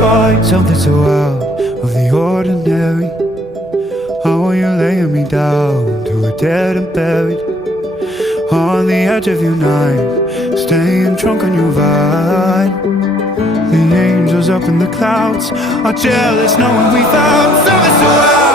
find something so out of the ordinary. How are you laying me down to a dead and buried on the edge of your night, staying drunk on your vine. The angels up in the clouds are jealous knowing we found something so out